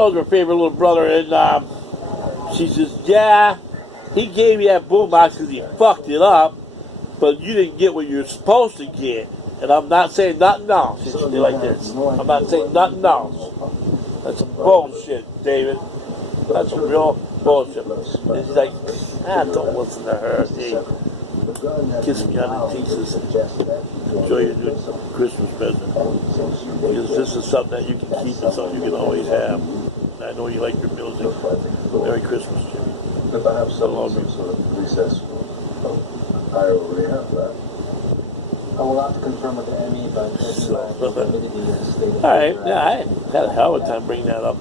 was my favorite little brother, and she says, yeah, he gave me that boombox because he fucked it up, but you didn't get what you're supposed to get. And I'm not saying nothing else. She did like this. I'm not saying nothing else. That's some bullshit, David. That's some real bullshit. And she's like, don't listen to her. Hey, kiss me on the teeth. Enjoy your new Christmas present. Because this is something that you can keep and something you can always have. And I know you like your music. Merry Christmas, Jimmy. If I have some sort of recess, I already have that. I will have to confirm with the ME, but alright, yeah, I had a hell of a time bringing that up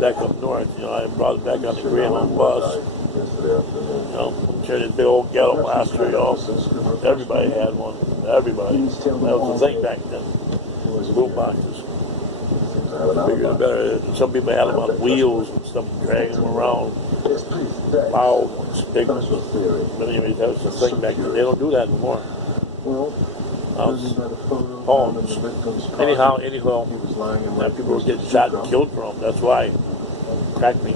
back up north. You know, I brought it back on the Greyhound bus. You know, carried a big old ghetto blaster, you know. Everybody had one. Everybody. That was the thing back then. Boom boxes. Bigger the better. Some people had them on wheels and stuff, dragging them around. Loud ones, big ones. But anyways, that was the thing back then. They don't do that anymore. Poems. Anyhow, people were getting shot and killed for them. That's why. Crack me.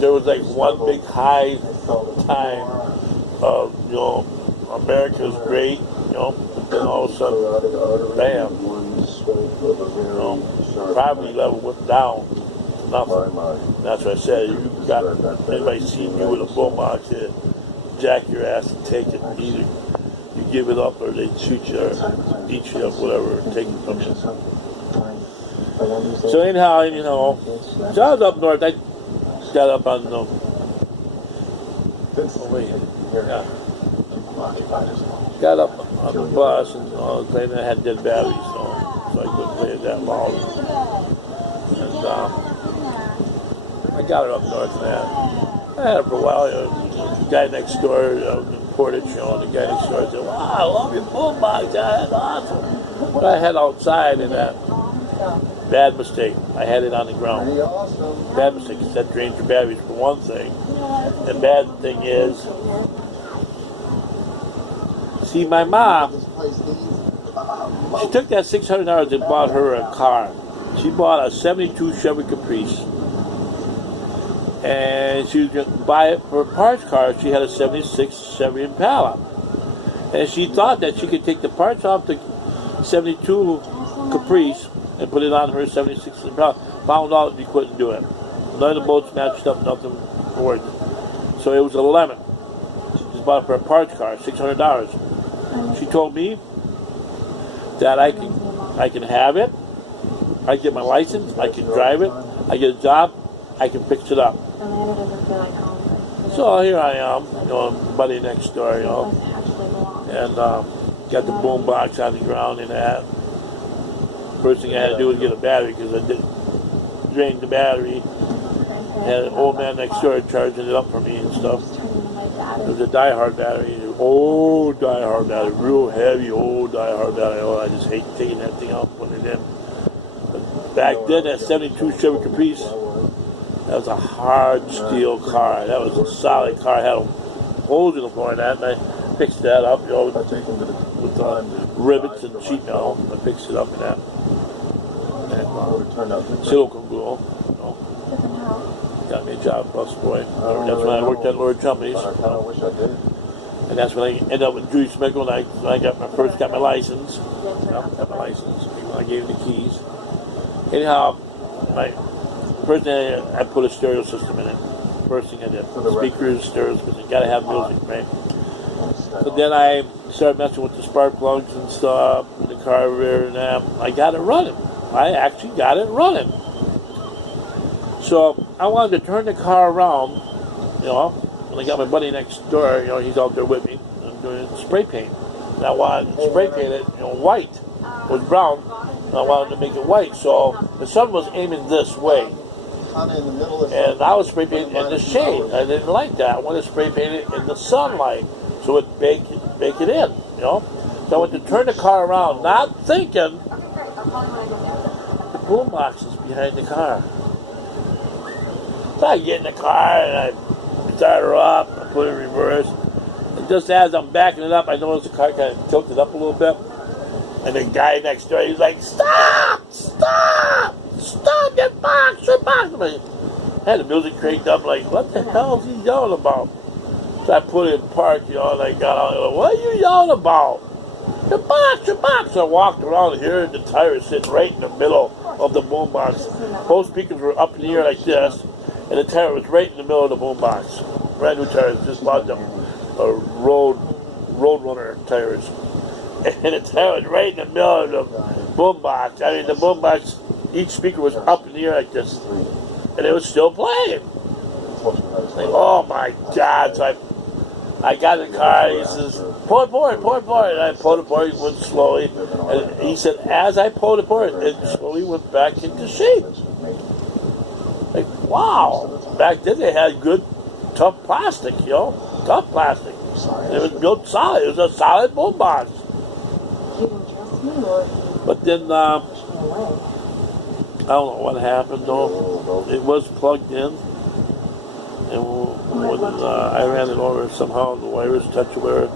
There was like one big high time of, you know, America's great, you know, and then all of a sudden, bam, you know, poverty level went down to nothing. That's what I said. You got anybody seen you with a boombox here, jack your ass and take it. Either you give it up or they shoot you or eat you up, whatever, and take it from you. So anyhow, you know, so I was up north. I got up on the got up on the bus and playing. I had dead batteries, so I couldn't play it that loud. And I got it up north and that. I had it for a while. You know, the guy next door, in Portage, you know, the guy next door said, "Wow, I love your boombox. That's awesome." But I had outside in that. Bad mistake. I had it on the ground. Bad mistake. Because that drains your batteries for one thing. And bad thing is, see, my mom, she took that $600 and bought her a car. She bought a 72 Chevy Caprice. And she was going to buy it for a parts car. She had a 76 Chevy Impala. And she thought that she could take the parts off the 72 Caprice and put it on her 76 Impala. Found out you couldn't do it. None of the bolts matched up, nothing worked. So it was a lemon. She just bought it for a parts car, $600. She told me that I can have it, I get my license, I can drive it, I get a job, I can fix it up. So here I am, you know, buddy next door, you know, and got the boom box on the ground and that. First thing I had to do was get a battery because I drained the battery. Had an old man next door charging it up for me and stuff. It was a die-hard battery, old die-hard battery, real heavy old die-hard battery. Oh, I just hate taking that thing out and putting it in. But back then, that 72 Chevy Caprice, that was a hard steel car. That was a solid car. It had holes in the floor and that, and I fixed that up, you know, with rivets and sheet metal. I fixed it up in that. Silicone glue, you know. Got me a job, busboy. That's when I worked at Lord Companies. And that's when I ended up with Judy Smickle, and I got my license. Got my license. I gave him the keys. Anyhow, first thing I put a stereo system in it. First thing I did. Speakers, stereo system. You gotta have music, right? But then I started messing with the spark plugs and stuff, with the carburetor and that. I got it running. I actually got it running. So I wanted to turn the car around, you know, and I got my buddy next door, you know, he's out there with me. I'm doing spray paint. And I wanted to spray paint it, you know, white. It was brown, and I wanted to make it white. So the sun was aiming this way. And I was spray painting in the shade. I didn't like that. I wanted to spray paint it in the sunlight so it bake it in, you know. So I went to turn the car around, not thinking the boombox is behind the car. So I get in the car and I start her up, I put it in reverse. And just as I'm backing it up, I noticed the car kind of tilted up a little bit. And the guy next door, he's like, "Stop! Stop! Stop!" the box. I had the music cranked up, like, what the hell is he yelling about? So I put it in park, and I got out, what are you yelling about? The box, the box. I walked around here, and the tire is sitting right in the middle of the boombox. Both speakers were up in the air like this, and the tire was right in the middle of the boombox. Brand new tires, just bought them, road runner tires. And the tire was right in the middle of the boombox. I mean, the boombox, each speaker was up in the air like this, and it was still playing. Like, oh my God! So I got in the car. He says, "Pull it forward, pull it forward." And I pulled it forward. He went slowly, and he said, as I pulled it forward, it slowly went back into shape. Like, wow! Back then they had good, tough plastic, tough plastic. And it was built solid. It was a solid boombox. But then, I don't know what happened though. It was plugged in, and when I ran it over, somehow the wires touched where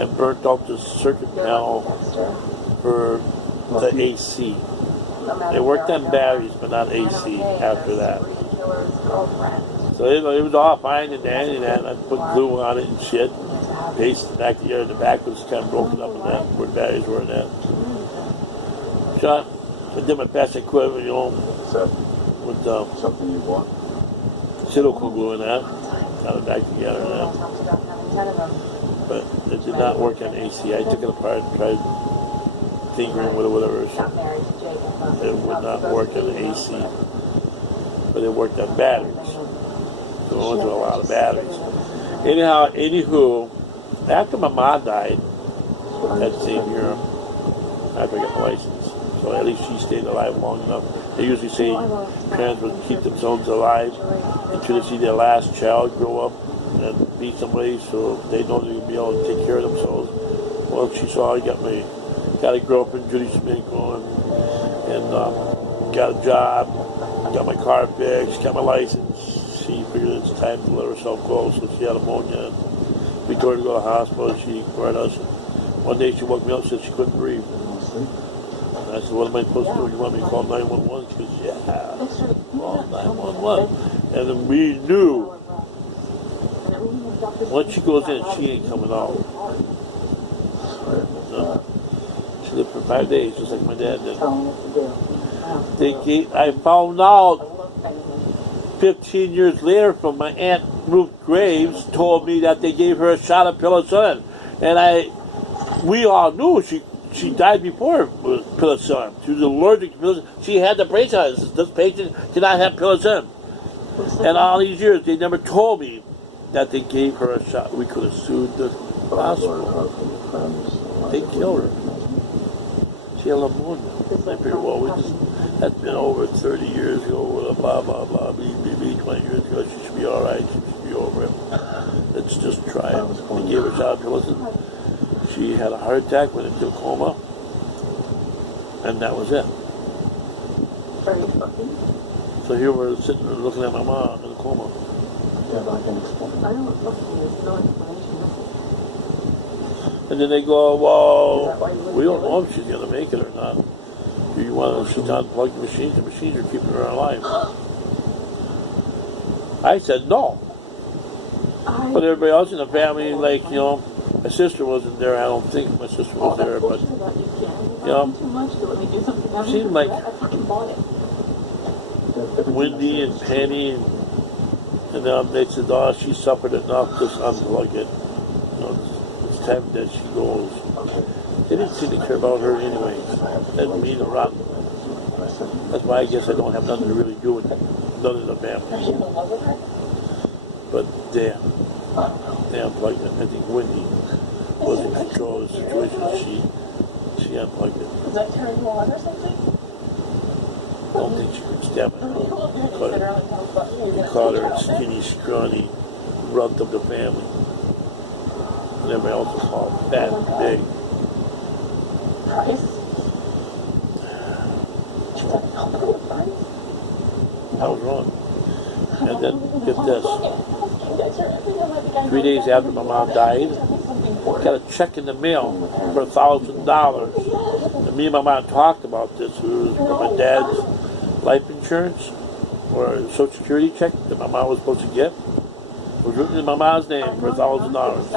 and burnt out the circuit panel for the AC. It worked on batteries, but not AC after that. So it was all fine and dandy, and I put glue on it and shit. Pasted it back together. The back was kind of broken up in that where batteries were in that. So I did my best I could, with something you want. silicone glue in that. Got it back together and that. But it did not work on AC. I took it apart and tried tinkering with it, whatever. It would not work on AC. But it worked on batteries. So I went through a lot of batteries. Anyhow, anywho, after my mom died that same year, after I got my license, so at least she stayed alive long enough. They usually say parents would keep themselves alive until they see their last child grow up and be somebody, so they know they're gonna be able to take care of themselves. Well, she saw I got a girlfriend, Judy Smith, going, and got a job, got my car fixed, got my license. She figured it's time to let herself go, so she had pneumonia. We told her to go to the hospital. She ignored us. One day she woke me up and said she couldn't breathe. And I said, what am I supposed to do? You want me to call 911? She goes, yeah, call 911. And then we knew once she goes in, she ain't coming out. No. She lived for 5 days, just like my dad did. I found out 15 years later from my Aunt Ruth Graves, told me that they gave her a shot of penicillin. And we all knew she died before penicillin. She was allergic to penicillin. She had the brace on. This patient cannot have penicillin. And all these years, they never told me that they gave her a shot. We could have sued the hospital. They killed her. She had pneumonia. I figured, well, that's been over 30 years ago, blah, blah, blah, 20 years ago, she should be all right, she should be over it. Let's just try it. They gave her a shot of penicillin. She had a heart attack, went into a coma, and that was it. So here we're sitting and looking at my mom in a coma. And then they go, well, we don't know if she's going to make it or not. Do you want to unplug the machines? The machines are keeping her alive. I said no. But everybody else in the family, like, my sister wasn't there. I don't think my sister was there, but, it seemed like Wendy and Penny, and they said, oh, she suffered enough, just unplug it. It's time that she goes. They didn't seem to care about her anyway. That mean a lot. That's why I guess I don't have nothing to really do with none of the family. But they unplugged it. I think Wendy was in control of the situation. She unplugged it. Was that turning on or something? I don't think she could stab it. They called her skinny, scrawny, runt of the family. And everybody else was all fat and big. I was wrong. And then, get this. 3 days after my mom died, got a check in the mail for $1,000. And me and my mom talked about this. It was for my dad's life insurance. or a Social Security check that my mom was supposed to get. It was written in my mom's name for $1,000.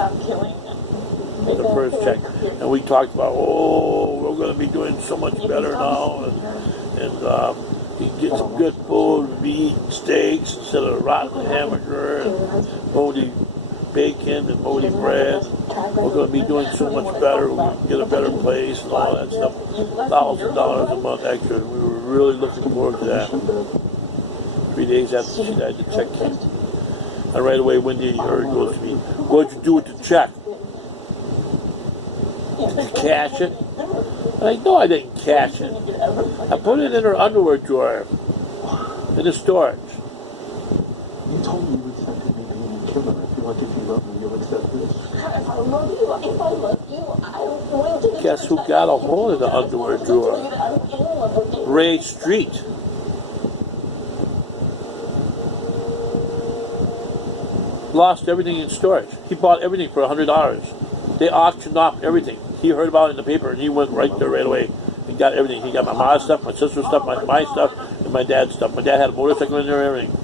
The first check. And we talked about, oh, we're going to be doing so much better now. And you can get some good food. We eat steaks instead of rotten hamburger and moldy bacon and moldy bread. We're going to be doing so much better. We're going to get a better place and all that stuff. $1,000 a month extra. And we were really looking forward to that. 3 days after she died, the check came. And right away, Wendy goes to me, what'd you do with the check? Did you cash it? I'm like, no, I didn't cash it. I put it in her underwear drawer in the storage. You told me you accepted me being a killer. I feel like if you love me, you'll accept this. If I love you, I'm going to... Guess who got a hold of the underwear drawer? Ray Street. Lost everything in storage. He bought everything for $100. They auctioned off everything. He heard about it in the paper and he went right there right away. He got everything. He got my mom's stuff, my sister's stuff, my stuff, and my dad's stuff. My dad had a motorcycle in there and everything.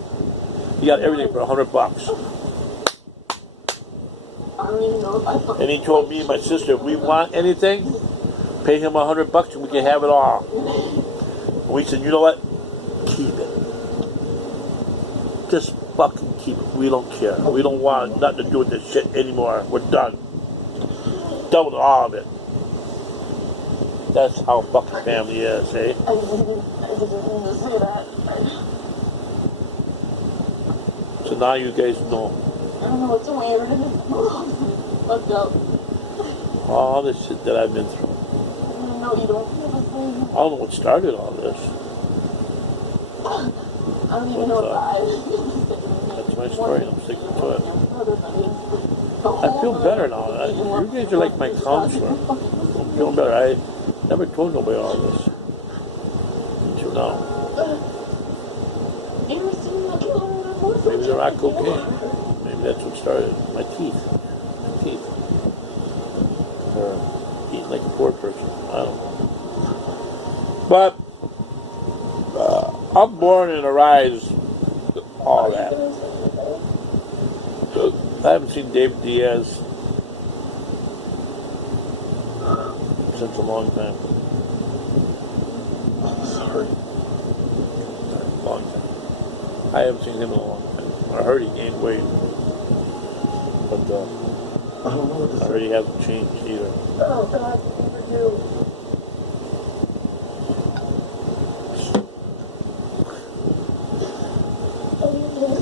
He got everything for $100. And he told me and my sister, if we want anything, pay him $100 and we can have it all. And we said, you know what? Keep it. Just fucking keep it. We don't care. We don't want nothing to do with this shit anymore. We're done. Done with all of it. That's how fucking family is, eh? I didn't mean to say that. So now you guys know. I don't know what's weird. Fucked up. All this shit that I've been through. No, you don't feel the same. I don't know what started all this. I don't even know why. That's my story and I'm sticking to it. I feel better now. You guys are like my counselor. I'm feeling better. I never told nobody all this. Until now. Maybe they're not cocaine. Maybe that's what started. My teeth. Or eating like a poor person. I don't know. But I'm born in a rise. All that. I haven't seen David Diaz since a long time. Sorry. Long time. I haven't seen him in a long time. I heard he gained weight. But I don't know what to I heard he hasn't changed either. Oh, God, for you.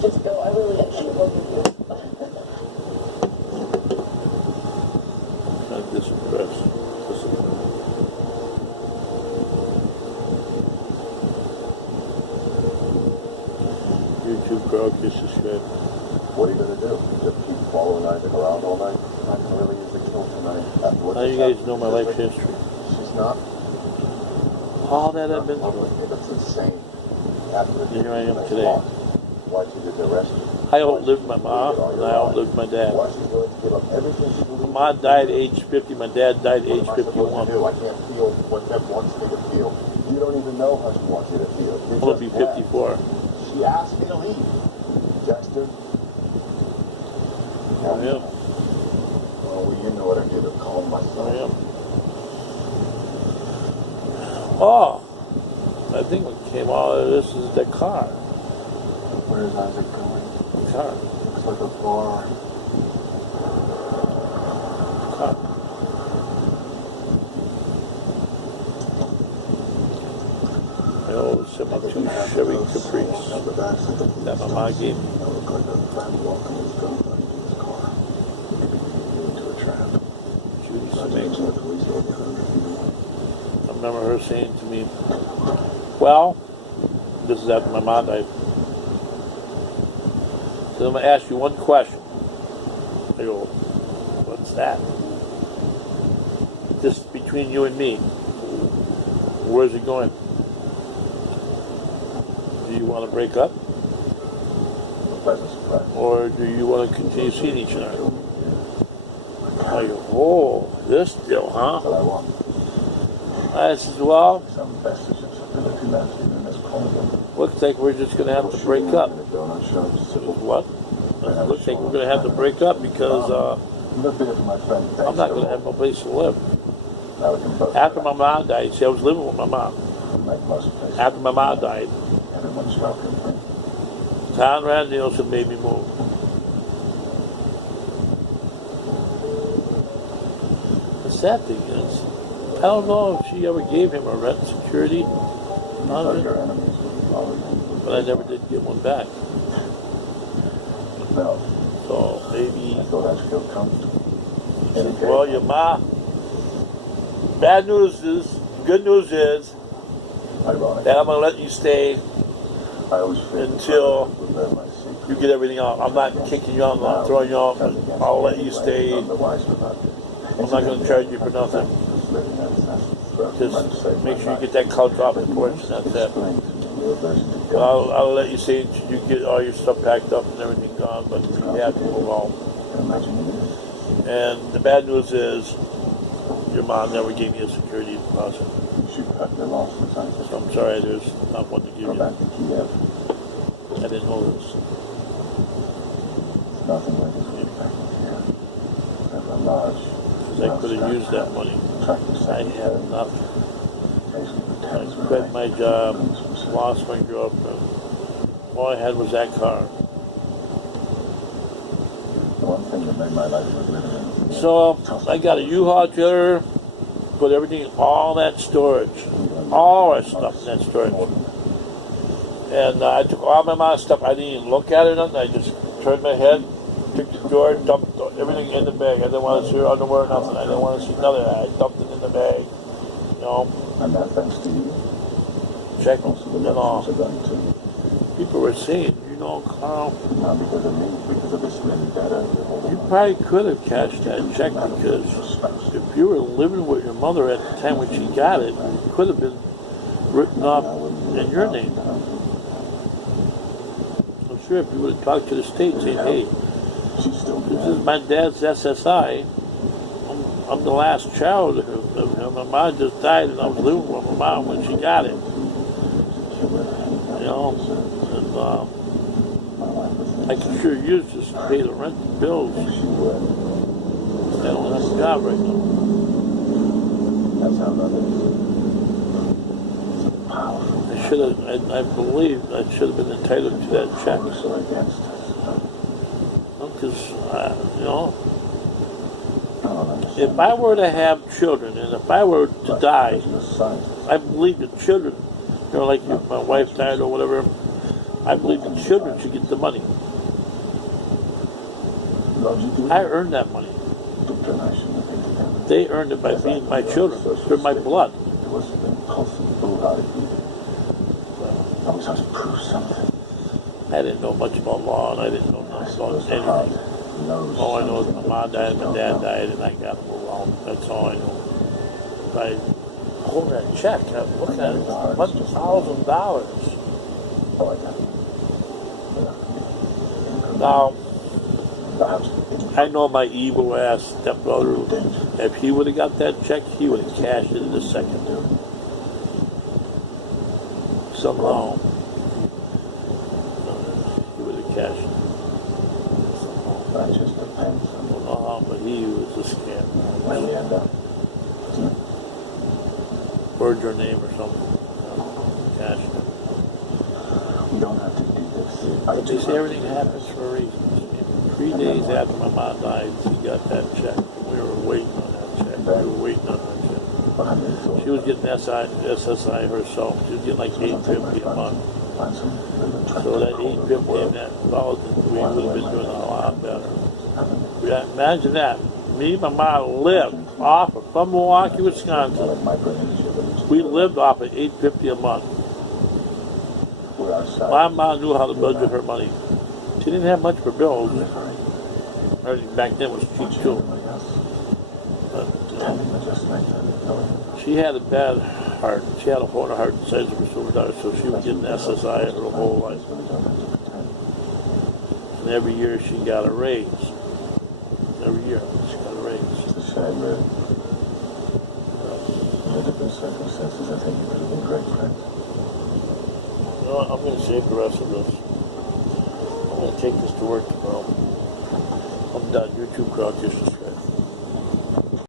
Just go. I really actually love you. Kind of disappressed. YouTube girl kisses shit. What are you gonna do? Just keep following Isaac around all night? I'm gonna really use the kill tonight. After what Now you just guys know my life happened. history. She's not. All that I've been through. That's insane. After the And here I am today. Why'd you get arrested? I outlived my mom and I outlived my dad. Why she willing to give up everything she believes? My mom died age 50, my dad died age What am I supposed to 51. do? I can't feel what Deb wants me to feel. You don't even know how she wants you to feel. I'm going to be 54. She asked me to leave. Dexter. I am. Well, you know what I did to calm myself. I am. Oh, I think what came out of this is the car. Where is Isaac going? The car. Looks like a bar. Car. I owe some of two Chevy Caprice that my mom gave me. Looked like a man walking his gun into his car. Maybe he into a trap. She used to I make think the police over 100 feet. I remember her saying to me, well, this is after my mom died. So I'm going to ask you one question. I go, what's that? Just between you and me. Where's it going? Do you want to break up? Pleasant surprise. Or do you want to continue seeing each other? I go, oh, this deal, huh? That's what I want. I says, well, Some vestige of stability left in this colony. what looks like we're just going to have to break up. Donut shop. What? It looks like we're going to have to break up because I'm not going to have no place to live. After my mom died, see, I was living with my mom. After my mom died, Conrad Nielsen made me move. The sad thing is, I don't know if she ever gave him a rent security on it, but I never did get one back. So maybe, well, your ma, bad news is, good news is that I'm going to let you stay until you get everything out. I'm not kicking you out, I'm not throwing you out, but I'll let you stay. I'm not going to charge you for nothing. Just make sure you get that couch off the porch, and that's it. I'll let you stay until you get all your stuff packed up and everything gone, but you have to move on. And the bad news is, your mom never gave me a security deposit. So I'm sorry, there's not one to give you. I didn't know this. Because I could have used that money. I had enough. I quit my job, lost my girlfriend. All I had was that car. So I got a U-Haul trailer, put everything, all that storage, all our stuff in that storage. And I took all my mom's stuff. I didn't even look at it or nothing. I just turned my head, took the drawer, dumped everything in the bag. I didn't want to see her underwear or nothing. I didn't want to see none of that. I dumped it in the bag. You know. And that thanks to you. Check and all. People were saying, you know, Carl, Because of me, because of this vendetta. you probably could have cashed that check because if you were living with your mother at the time when she got it, it could have been written off in your name. I'm sure if you would have talked to the state saying, hey, this is my dad's SSI, I'm the last child of him. My mom just died and I was living with my mom when she got it. You know, and I can sure use this to pay the rent and bills. I don't have a job right now. That's how that is. I should have, I believe I should have been entitled to that check. Because, you know, if I were to have children and if I were to die, I believe the children, you know, like if my wife died or whatever, I believe the children should get the money. I earned that money. They earned it by being my children. They're my blood. I didn't know much about law and I didn't know nothing about anything. All I know is my mom died and my dad died and I got to move on. That's all I know. I hold that check, I'm looking at it, $1,000. Now, I know my evil ass stepbrother, if he would have got that check, he would have cashed it in a second. Somehow, he would have cashed it. That just depends. I don't know how, but he was a scam. Forged your name or something. Cashed it. We don't have to do this. But they say everything happens for a reason. 3 days after my mom died, she got that check. We were waiting on that check. We were waiting on that check. She was getting SSI herself. She was getting like $850 a month. So that $850 and that $1,000, we would have been doing a lot better. Imagine that. Me and my mom lived off of, from Milwaukee, Wisconsin. We lived off of $850 a month. My mom knew how to budget her money. She didn't have much for bills. Everything back then was cheap too. But she had a bad heart. She had a hole in her heart the size of her silver dollar, so she was getting SSI her whole life. And every year she got a raise. Every year she got a raise. It's a shame, really. Under different circumstances, I think you could have been great friends. know what? I'm going to save the rest of this. I'm going to take this to work tomorrow. I'm done. YouTube crowd just subscribe.